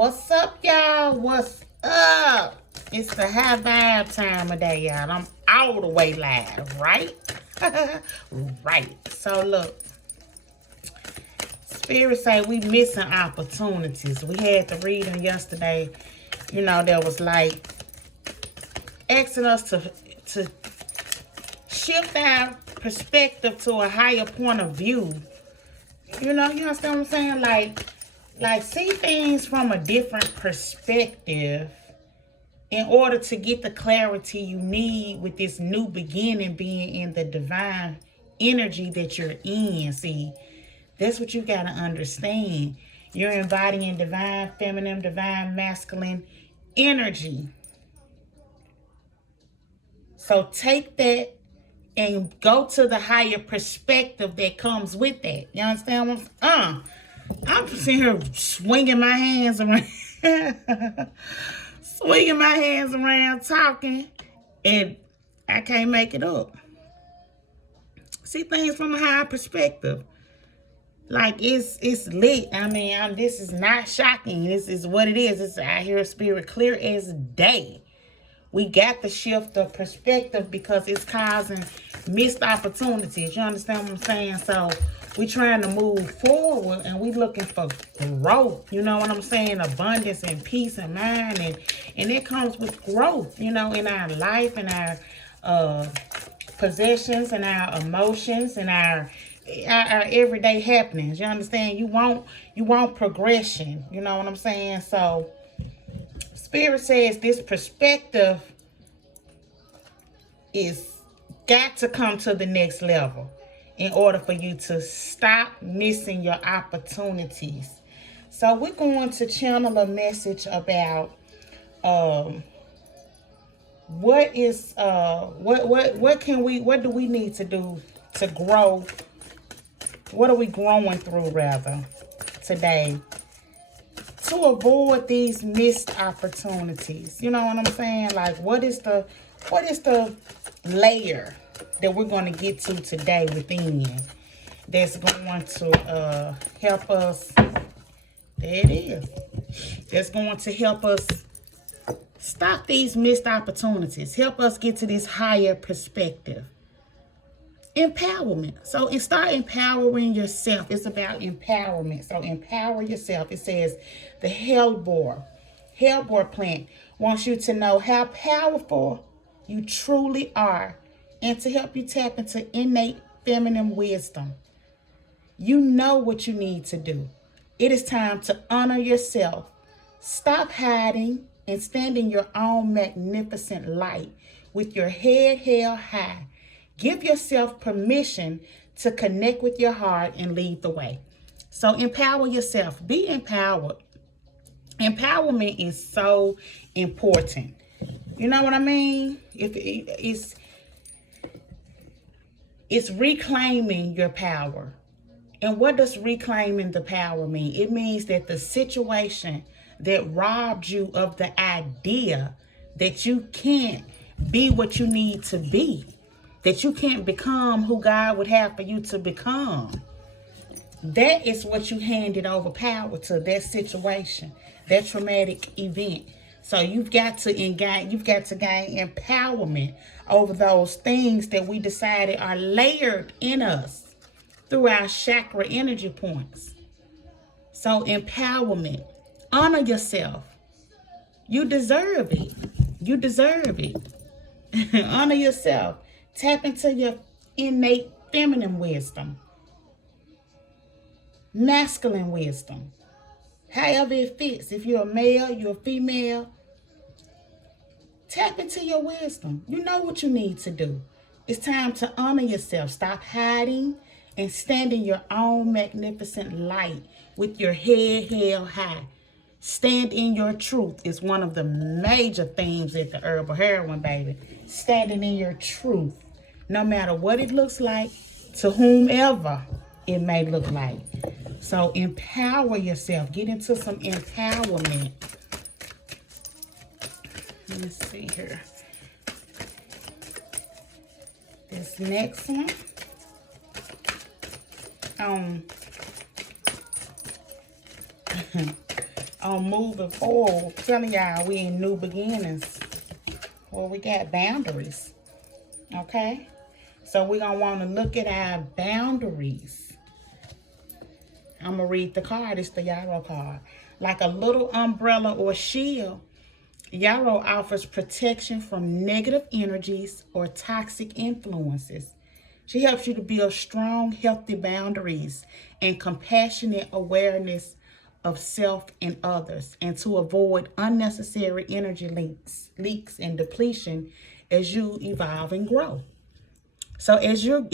What's up, y'all? What's up? It's the high vibe time of day, y'all. I'm all the way live, right? Right. So look, Spirit say we missing opportunities. We had to read them yesterday. You know, there was like asking us to shift our perspective to a higher point of view. You know, you understand what I'm saying? Like see things from a different perspective in order to get the clarity you need with this new beginning, being in the divine energy that you're in. See, that's what you got to understand. You're embodying divine feminine, divine masculine energy. So take that and go to the higher perspective that comes with that. You understand what I'm sitting here swinging my hands around, swinging my hands around, talking, and I can't make it up. See things from a higher perspective. Like it's lit. I mean, this is not shocking. This is what it is. It's I hear spirit clear as day. We got to shift the perspective because it's causing missed opportunities. You understand what I'm saying? So we trying to move forward and we looking for growth. You know what I'm saying? Abundance and peace and mind, and it comes with growth. You know, in our life and our possessions and our emotions and our everyday happenings. You understand? You want progression. You know what I'm saying? So Spirit says this perspective is got to come to the next level in order for you to stop missing your opportunities. So we're going to channel a message about what do we need to do to grow? What are we growing through rather today to avoid these missed opportunities? You know what I'm saying? Like what is the layer that we're going to get to today within that's going to help us? There it is. That's going to help us stop these missed opportunities. Help us get to this higher perspective. Empowerment. So it start empowering yourself. It's about empowerment. So empower yourself. It says the hellebore plant wants you to know how powerful you truly are and to help you tap into innate feminine wisdom. You know what you need to do. It is time to honor yourself. Stop hiding and stand in your own magnificent light with your head held high. Give yourself permission to connect with your heart and lead the way. So empower yourself. Be empowered. Empowerment is so important. You know what I mean? It's reclaiming your power. And what does reclaiming the power mean? It means that the situation that robbed you of the idea that you can't be what you need to be, that you can't become who God would have for you to become, that is what you handed over power to, that situation, that traumatic event. So you've got to gain empowerment over those things that we decided are layered in us through our chakra energy points. So empowerment. Honor yourself. You deserve it. You deserve it. Honor yourself. Tap into your innate feminine wisdom. Masculine wisdom. However it fits. If you're a male, you're a female. Tap into your wisdom. You know what you need to do. It's time to honor yourself. Stop hiding and stand in your own magnificent light with your head held high. Stand in your truth is one of the major themes at the Herbal Heroine, baby. Standing in your truth, no matter what it looks like to whomever it may look like. So empower yourself. Get into some empowerment. Let me see here. This next one. on moving forward. I'm telling y'all, we in new beginnings. Well, we got boundaries. Okay? So we're going to want to look at our boundaries. I'm going to read the card. It's the Yarrow card. Like a little umbrella or shield, Yarrow offers protection from negative energies or toxic influences. She helps you to build strong, healthy boundaries and compassionate awareness of self and others, and to avoid unnecessary energy leaks and depletion as you evolve and grow. So as you're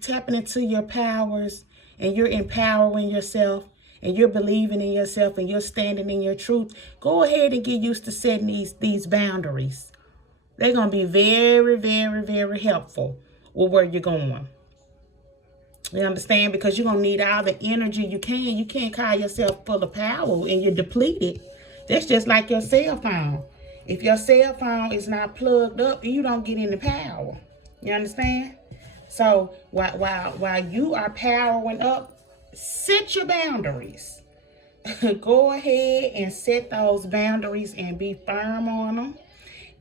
tapping into your powers and you're empowering yourself and you're believing in yourself and you're standing in your truth, go ahead and get used to setting these boundaries. They're going to be very, very, very helpful with where you're going. You understand? Because you're going to need all the energy you can. You can't call yourself full of power and you're depleted. That's just like your cell phone. If your cell phone is not plugged up, you don't get any power. You understand? So while you are powering up, set your boundaries. Go ahead and set those boundaries and be firm on them.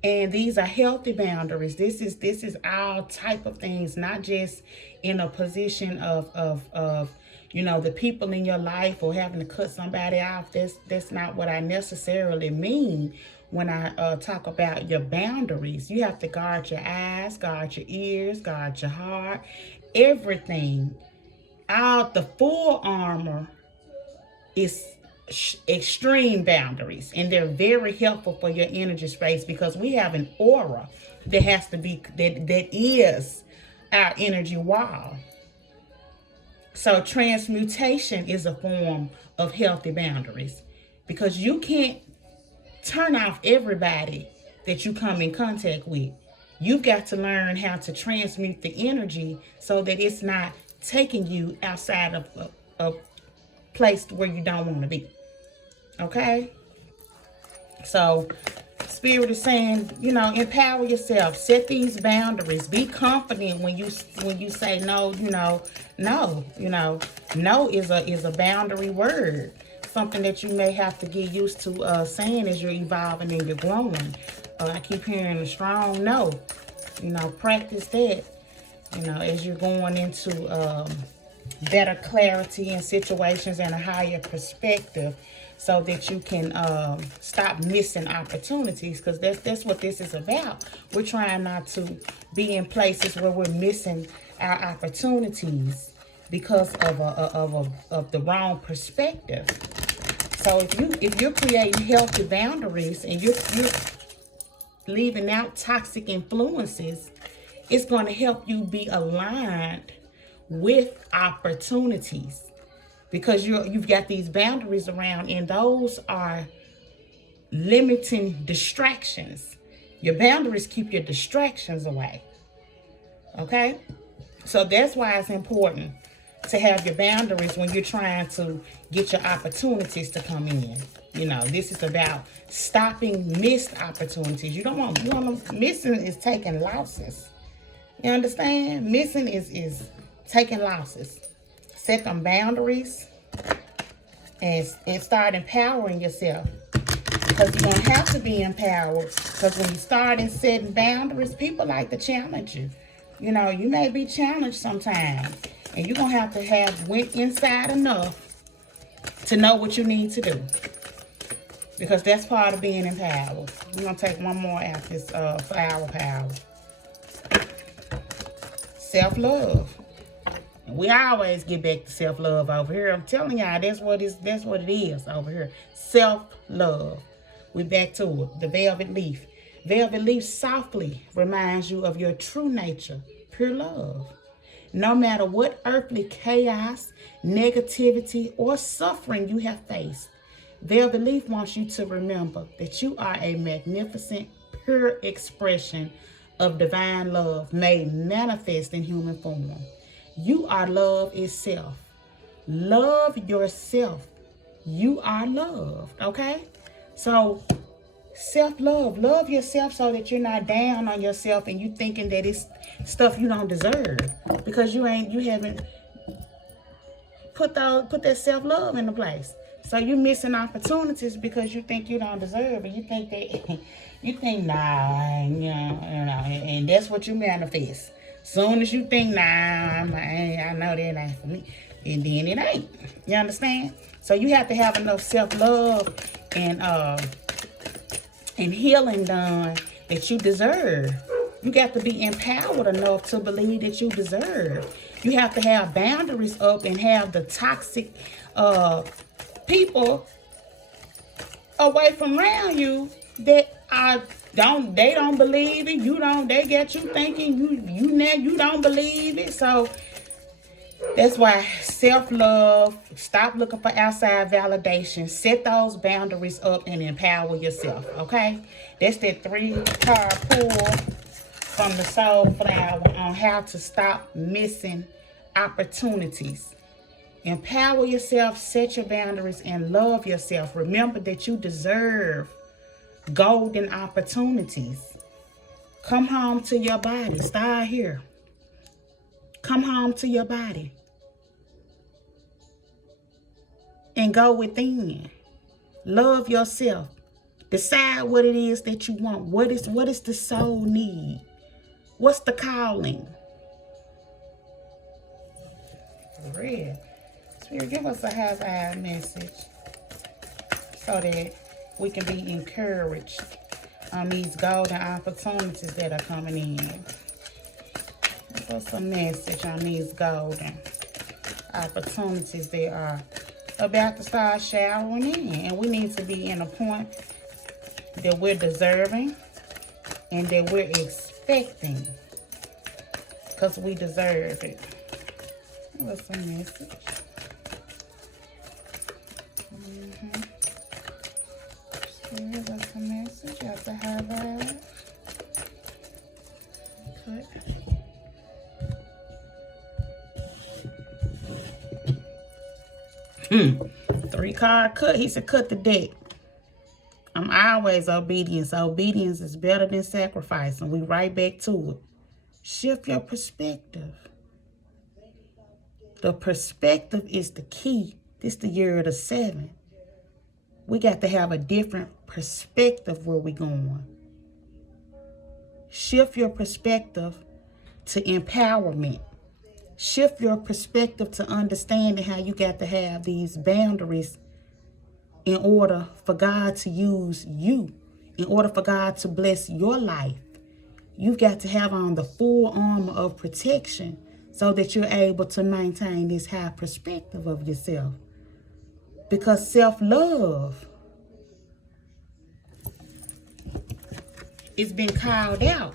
And these are healthy boundaries. This is all type of things, not just in a position of you know, the people in your life or having to cut somebody off. That's not what I necessarily mean when I talk about your boundaries. You have to guard your eyes, guard your ears, guard your heart, everything. Out the full armor is extreme boundaries, and they're very helpful for your energy space, because we have an aura that has to be that is our energy wall. So transmutation is a form of healthy boundaries, because you can't turn off everybody that you come in contact with. You've got to learn how to transmute the energy so that it's not taking you outside of a place where you don't want to be. Okay? So Spirit is saying, you know, empower yourself. Set these boundaries. Be confident when you say no. No is a boundary word. Something that you may have to get used to saying as you're evolving and you're growing. I keep hearing a strong no. Practice that. As you're going into better clarity in situations and a higher perspective, so that you can stop missing opportunities, because that's what this is about. We're trying not to be in places where we're missing our opportunities because of the wrong perspective. So if you're creating healthy boundaries and you're leaving out toxic influences, it's going to help you be aligned with opportunities, because you've got these boundaries around, and those are limiting distractions. Your boundaries keep your distractions away. Okay? So that's why it's important to have your boundaries when you're trying to get your opportunities to come in. This is about stopping missed opportunities. You don't want missing is taking losses. You understand? Missing is taking losses. Set them boundaries and start empowering yourself, because you're going to have to be empowered, because when you start setting boundaries, people like to challenge you. You may be challenged sometimes, and you're going to have went inside enough to know what you need to do, because that's part of being empowered. We're going to take one more out this flower power. Self-love. We always get back to self-love over here. I'm telling y'all, that's what it is over here. Self-love. We back to it. The velvet leaf. Velvet leaf softly reminds you of your true nature, pure love. No matter what earthly chaos, negativity, or suffering you have faced, velvet leaf wants you to remember that you are a magnificent, pure expression of divine love made manifest in human form. You are love itself. Love yourself. You are loved, okay? So, self-love. Love yourself so that you're not down on yourself and you thinking that it's stuff you don't deserve, because you haven't put that self-love into place. So you missing opportunities because you think you don't deserve it. You think that you think, nah, and that's what you manifest. Soon as you think, nah, I know that ain't for me, and then it ain't. You understand? So you have to have enough self-love and healing done that you deserve. You got to be empowered enough to believe that you deserve. You have to have boundaries up and have the toxic people away from around you that don't believe it. They get you thinking you don't believe it. So that's why self-love, stop looking for outside validation, set those boundaries up and empower yourself, okay? That's that 3-card pull from the Soul Flower on how to stop missing opportunities. Empower yourself, set your boundaries, and love yourself. Remember that you deserve golden opportunities. Come home to your body. Start here. Come home to your body. And go within. Love yourself. Decide what it is that you want. What is the soul need? What's the calling? For real. Spirit, give us a high message so that we can be encouraged on these golden opportunities that are coming in. Give us a message on these golden opportunities that are about to start showering in. And we need to be in a point that we're deserving and that we're expecting, because we deserve it. What's a message? Spirit, what's a message? You have to have that. Okay. 3-card cut. He said, cut the deck. I'm always obedience. Obedience is better than sacrifice. And we right back to it. Shift your perspective. The perspective is the key. This the year of the 7. We got to have a different perspective where we going. Shift your perspective to empowerment. Shift your perspective to understanding how you got to have these boundaries in order for God to use you, in order for God to bless your life. You've got to have on the full armor of protection so that you're able to maintain this high perspective of yourself. Because self-love is been called out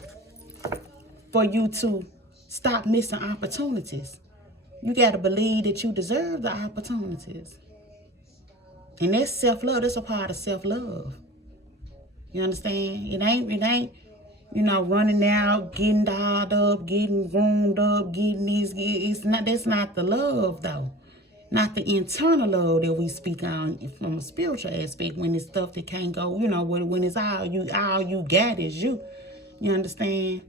for you to stop missing opportunities. You got to believe that you deserve the opportunities. And that's self-love. That's a part of self-love. You understand? It ain't, running out, getting dolled up, getting groomed up, getting these. That's not the love, though. Not the internal love that we speak on from a spiritual aspect, when it's stuff that can't go, when it's all you got is you. You understand?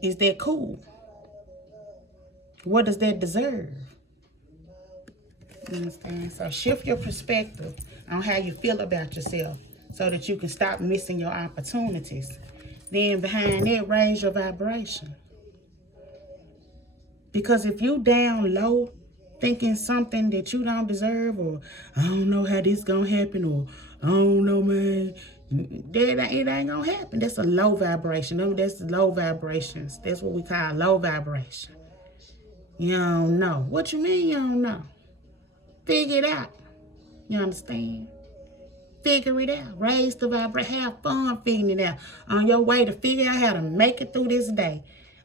Is that cool? What does that deserve? You understand? So shift your perspective on how you feel about yourself so that you can stop missing your opportunities. Then behind that, raise your vibration. Because if you down low thinking something that you don't deserve, or I don't know how this gonna happen, or I don't know, man, it ain't gonna happen. That's a low vibration. That's low vibrations. That's what we call low vibration. You don't know. What you mean you don't know? Figure it out. You understand? Figure it out. Raise the vibration. Have fun figuring it out. On your way to figure out how to make it through this day.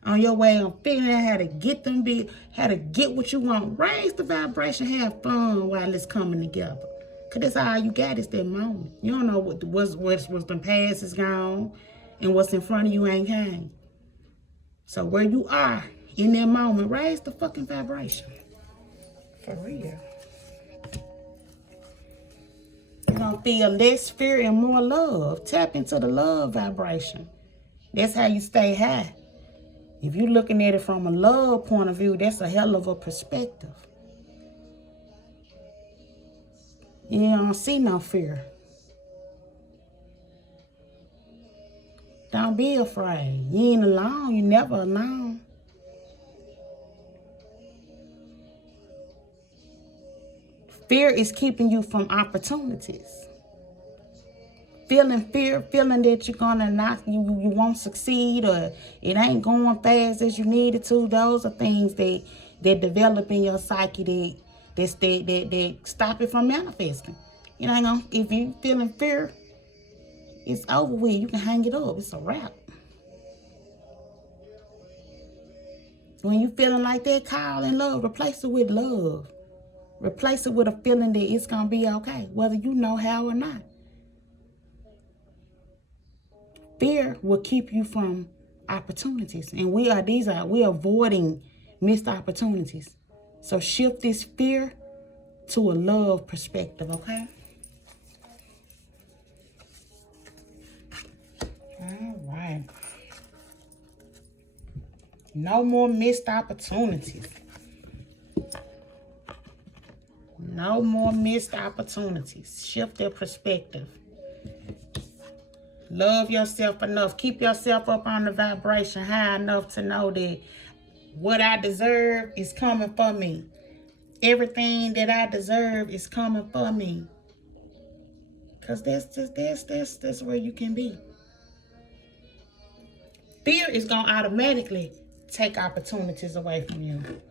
On your way on figuring out how to get what you want. Raise the vibration. Have fun while it's coming together. Because that's all you got is that moment. You don't know what's the past is gone and what's in front of you ain't came. So where you are in that moment, raise the fucking vibration. For real. You're going to feel less fear and more love. Tap into the love vibration. That's how you stay high. If you're looking at it from a love point of view, that's a hell of a perspective. You don't see no fear. Don't be afraid. You ain't alone. You never alone. Fear is keeping you from opportunities. Feeling fear, feeling that you're gonna not, you won't succeed, or it ain't going fast as you need it to. Those are things that develop in your psyche that stop it from manifesting. You know, if you feeling fear, it's over with. You can hang it up. It's a wrap. When you feeling like that, call in love. Replace it with love. Replace it with a feeling that it's gonna be okay, whether you know how or not. Fear will keep you from opportunities, and we're avoiding missed opportunities. So shift this fear to a love perspective, okay? All right. No more missed opportunities. No more missed opportunities. Shift their perspective. Love yourself enough. Keep yourself up on the vibration high enough to know that what I deserve is coming for me. Everything that I deserve is coming for me. Because that's where you can be. Fear is going to automatically take opportunities away from you.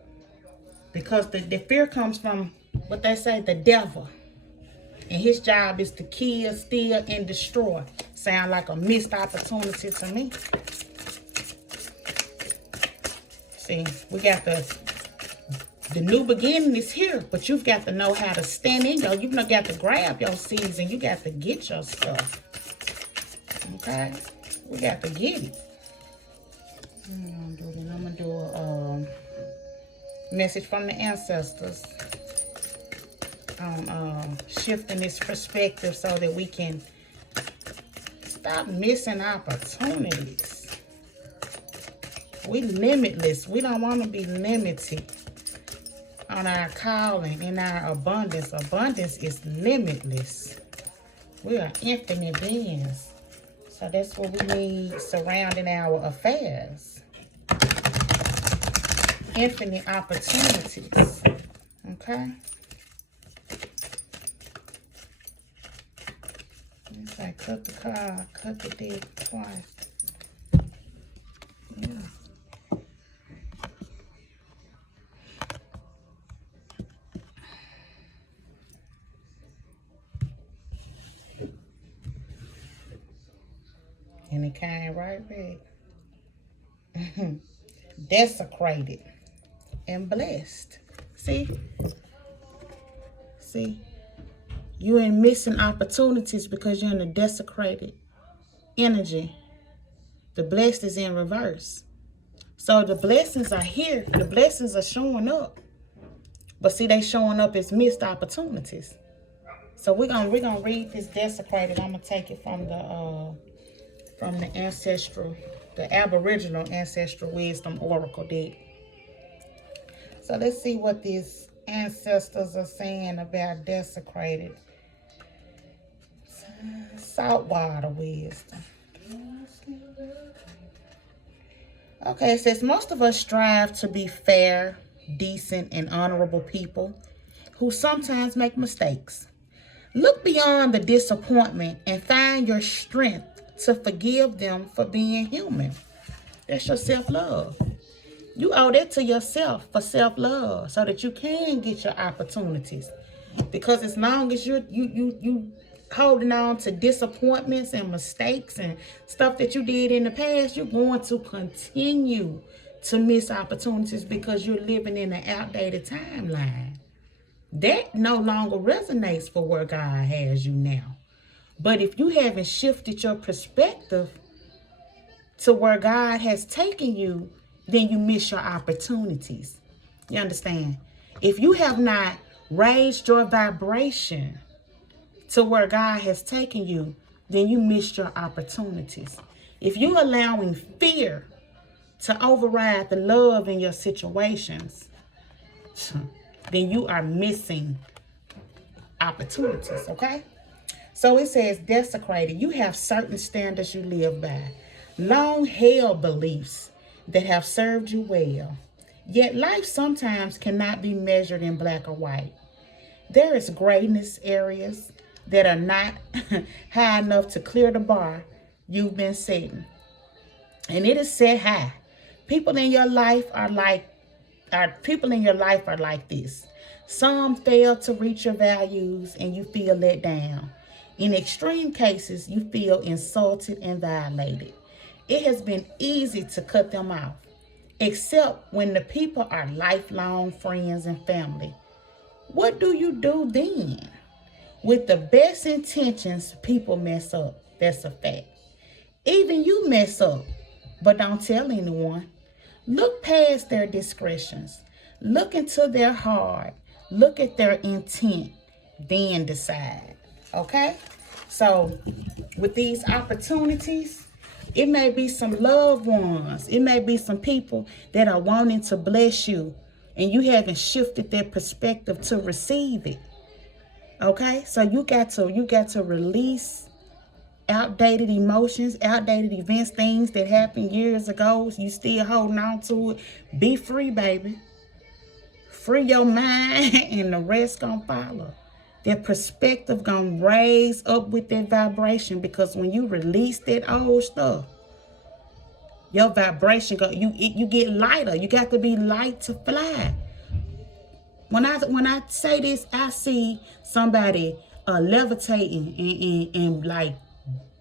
Because the fear comes from, what they say, the devil. And his job is to kill, steal, and destroy. Sound like a missed opportunity to me. See, we got the new beginning is here, but you've got to know how to stand in. You've got to grab your season. You got to get your stuff. Okay? We got to get it. I'm going to do a message from the ancestors on shifting this perspective so that we can stop missing opportunities. We limitless. We don't want to be limited on our calling and our abundance. Abundance is limitless. We are infinite beings. So that's what we need surrounding our affairs. Infinite opportunities. Okay? It's like cut the card, cut the deck twice. Yeah. And it came right back. Desecrated and blessed. See? See? You ain't missing opportunities because you're in a desecrated energy. The blessed is in reverse. So the blessings are here. The blessings are showing up. But see, they showing up as missed opportunities. So we're gonna read this desecrated. I'm gonna take it from the ancestral, the Aboriginal Ancestral Wisdom Oracle deck. So let's see what these ancestors are saying about desecrated. Saltwater wisdom. Okay, it says most of us strive to be fair, decent, and honorable people who sometimes make mistakes. Look beyond the disappointment and find your strength to forgive them for being human. That's your self-love. You owe that to yourself for self-love so that you can get your opportunities. Because as long as you holding on to disappointments and mistakes and stuff that you did in the past, you're going to continue to miss opportunities because you're living in an outdated timeline. That no longer resonates for where God has you now. But if you haven't shifted your perspective to where God has taken you, then you miss your opportunities. You understand? If you have not raised your vibration to where God has taken you, then you missed your opportunities. If you're allowing fear to override the love in your situations, then you are missing opportunities, okay? So it says desecrated. You have certain standards you live by, long-held beliefs that have served you well. Yet life sometimes cannot be measured in black or white. There is greatness areas that are not high enough to clear the bar you've been setting. And it is set high. People in your life are like this. Some fail to reach your values and you feel let down. In extreme cases, you feel insulted and violated. It has been easy to cut them off, except when the people are lifelong friends and family. What do you do then? With the best intentions, people mess up. That's a fact. Even you mess up, but don't tell anyone. Look past their discretions. Look into their heart. Look at their intent. Then decide. Okay? So, with these opportunities, it may be some loved ones. It may be some people that are wanting to bless you, and you haven't shifted their perspective to receive it. Okay? So you got to release outdated emotions, outdated events, things that happened years ago. You still holding on to it. Be free, baby. Free your mind and the rest gonna follow. That perspective gonna raise up with that vibration, because when you release that old stuff, your vibration you get lighter. You got to be light to fly. When I say this, I see somebody levitating and like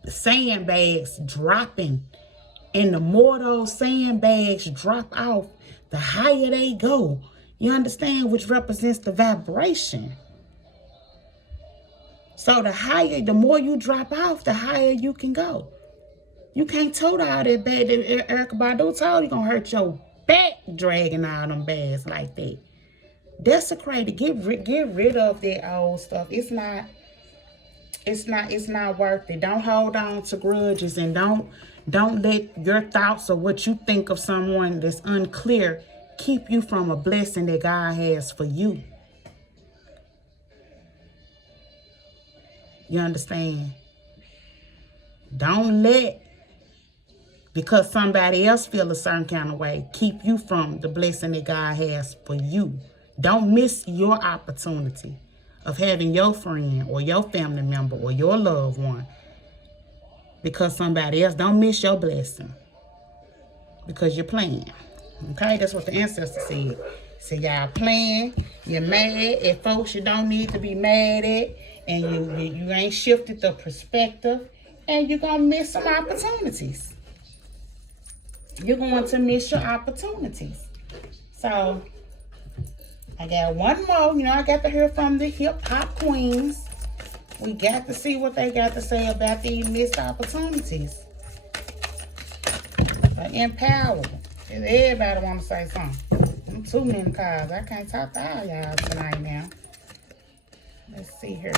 sandbags dropping, and the more those sandbags drop off, the higher they go. You understand? Which represents the vibration. So the more you drop off, the higher you can go. You can't tote all that bag that Erykah Badu told you gonna hurt your back dragging all them bags like that. Desecrate it. Get rid of that old stuff. It's not worth it. Don't hold on to grudges, and don't let your thoughts or what you think of someone that's unclear keep you from a blessing that God has for you. You understand? Don't let, because somebody else feel a certain kind of way, keep you from the blessing that God has for you. Don't miss your opportunity of having your friend or your family member or your loved one because somebody else. Don't miss your blessing because you're playing. Okay, that's what the ancestor said. So y'all playing, you're mad at folks you don't need to be mad at, and you ain't shifted the perspective, and you're gonna miss some opportunities. You're going to miss your opportunities. So I got one more. You know, I got to hear from the hip hop queens. We got to see what they got to say about these missed opportunities. Empower. Everybody want to say something. I'm too many cards. I can't talk to all y'all tonight now. Let's see here.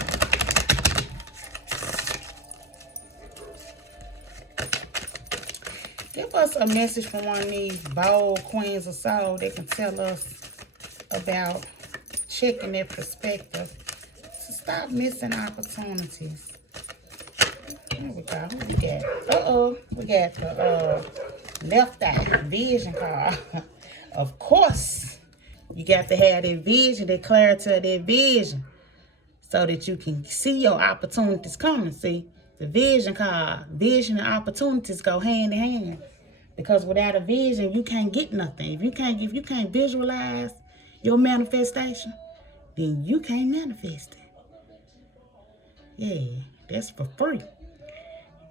Give us a message from one of these bold queens of soul that can tell us about checking their perspective to stop missing opportunities. Here we go. Who we got? We got the left eye vision card. Of course, you got to have that vision, that clarity of that vision, so that you can see your opportunities coming. See, the vision card, vision and opportunities go hand in hand. Because without a vision, you can't get nothing. If you can't visualize your manifestation, then you can't manifest it. Yeah, that's for free.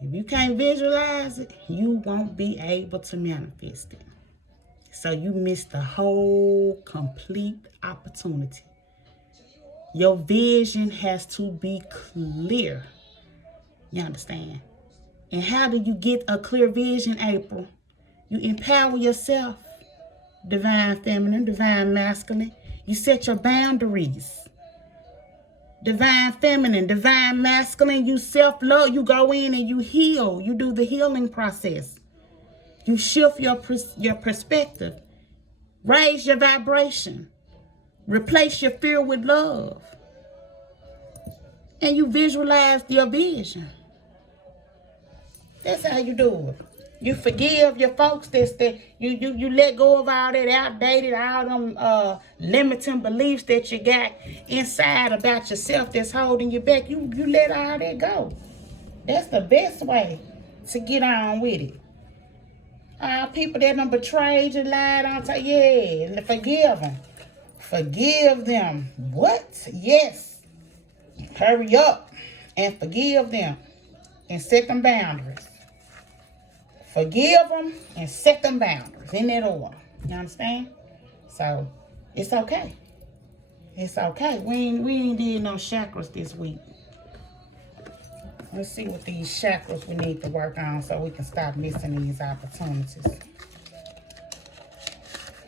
If you can't visualize it, you won't be able to manifest it. So you missed the whole complete opportunity. Your vision has to be clear. You understand? And how do you get a clear vision, April? You empower yourself, divine feminine, divine masculine. You set your boundaries. Divine feminine, divine masculine, you self-love. You go in and you heal. You do the healing process. You shift your perspective. Raise your vibration. Replace your fear with love. And you visualize your vision. That's how you do it. You forgive your folks. You let go of all that outdated, all them limiting beliefs that you got inside about yourself that's holding you back. You let all that go. That's the best way to get on with it. People that done betrayed you, lied on, yeah, forgive them. Forgive them. What? Yes. Hurry up and forgive them and set them boundaries. Forgive them and set them boundaries in that order. You understand? So it's okay. It's okay. We ain't did no chakras this week. Let's see what these chakras we need to work on so we can stop missing these opportunities.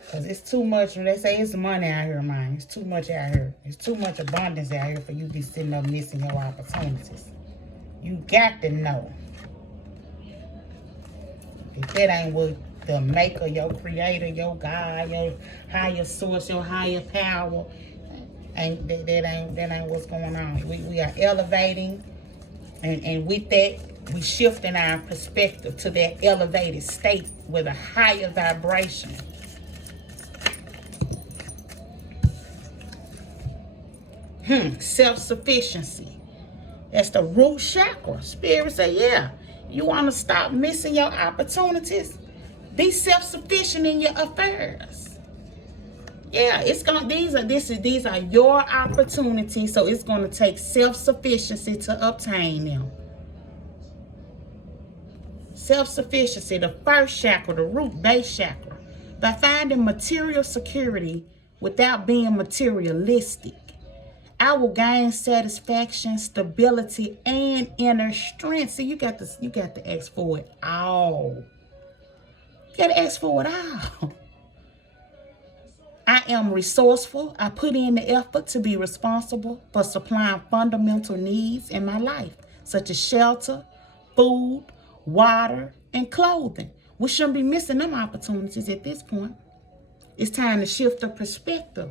Because it's too much. They say it's money out here, man. It's too much out here. It's too much abundance out here for you to be sitting up missing your opportunities. You got to know. If that ain't what the maker, your creator, your God, your higher source, your higher power, that ain't what's going on. We are elevating, and with that, we shifting our perspective to that elevated state with a higher vibration. Self-sufficiency. That's the root chakra. Spirit say, yeah, you want to stop missing your opportunities? Be self-sufficient in your affairs. Yeah, these are your opportunities, so it's going to take self-sufficiency to obtain them. Self-sufficiency, the first chakra, the root base chakra. By finding material security without being materialistic, I will gain satisfaction, stability, and inner strength. See, you got to ask for it all. You got to ask for it all. I am resourceful. I put in the effort to be responsible for supplying fundamental needs in my life, such as shelter, food, water, and clothing. We shouldn't be missing them opportunities at this point. It's time to shift the perspective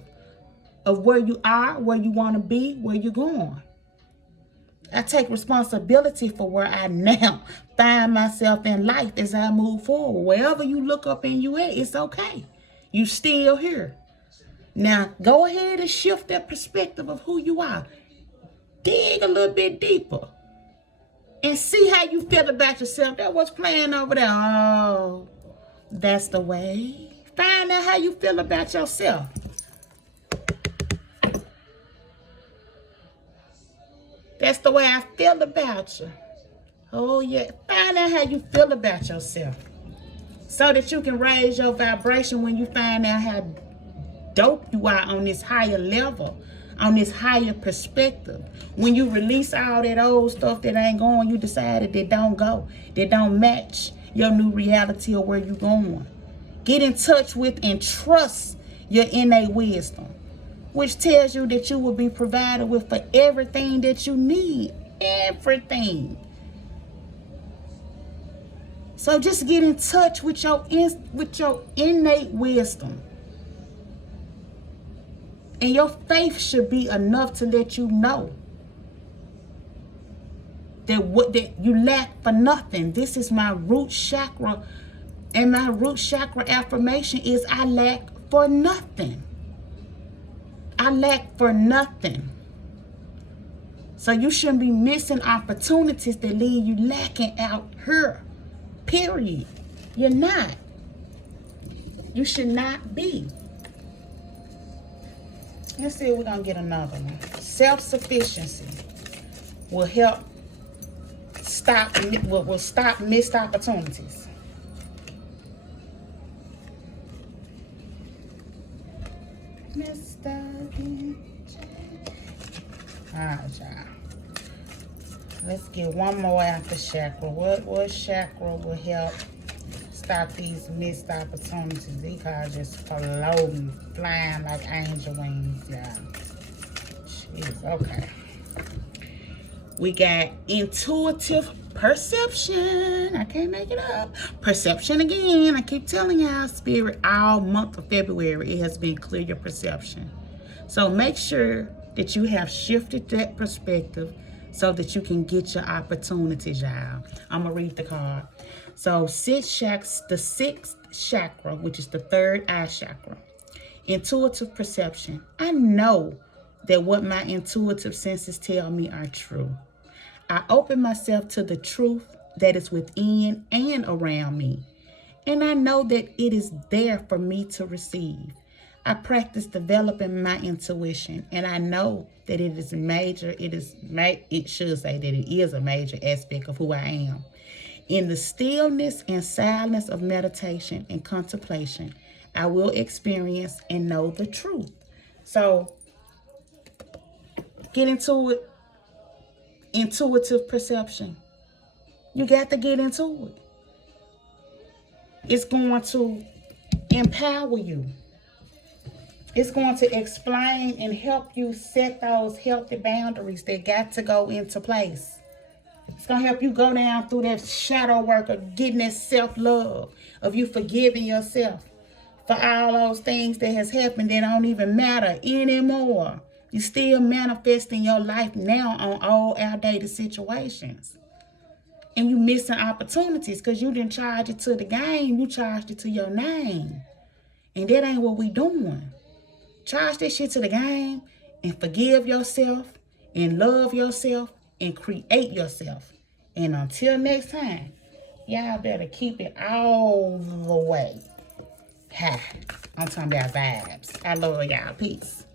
of where you are, where you want to be, where you're going. I take responsibility for where I now find myself in life as I move forward. Wherever you look up and you at, it's okay. You still here. Now, go ahead and shift that perspective of who you are. Dig a little bit deeper and see how you feel about yourself. That what's playing over there. Oh, that's the way. Find out how you feel about yourself. That's the way I feel about you. Oh, yeah. Find out how you feel about yourself so that you can raise your vibration when you find out how dope you are on this higher level, on this higher perspective. When you release all that old stuff that ain't going, you decided that don't go, that don't match your new reality or where you're going. Get in touch with and trust your innate wisdom, which tells you that you will be provided with for everything that you need. Everything. So just get in touch with your innate wisdom. And your faith should be enough to let you know that you lack for nothing. This is my root chakra. And my root chakra affirmation is I lack for nothing. I lack for nothing. So you shouldn't be missing opportunities that leave you lacking out here. Period. You're not. You should not be. Let's see if we're going to get another one. Self-sufficiency will help will stop missed opportunities. Alright, y'all. Let's get one more after chakra. What chakra will help stop these missed opportunities? These cars just floating, flying like angel wings, y'all. Jeez, okay. We got intuitive perception. I can't make it up. Perception again. I keep telling y'all, Spirit, all month of February, it has been clear your perception. So make sure that you have shifted that perspective so that you can get your opportunities, y'all. I'm going to read the card. So the sixth chakra, which is the third eye chakra. Intuitive perception. I know that what my intuitive senses tell me are true. I open myself to the truth that is within and around me. And I know that it is there for me to receive. I practice developing my intuition, and I know that it is major. It should say that it is a major aspect of who I am. In the stillness and silence of meditation and contemplation, I will experience and know the truth. So, get into it. Intuitive perception. You got to get into it. It's going to empower you. It's going to explain and help you set those healthy boundaries that got to go into place. It's going to help you go down through that shadow work of getting that self-love, of you forgiving yourself for all those things that has happened that don't even matter anymore. You still manifesting your life now on all outdated situations. And you missing opportunities because you didn't charge it to the game. You charged it to your name. And that ain't what we doing. Charge that shit to the game and forgive yourself and love yourself and create yourself. And until next time, y'all better keep it all the way high. I'm talking about vibes. I love y'all. Peace.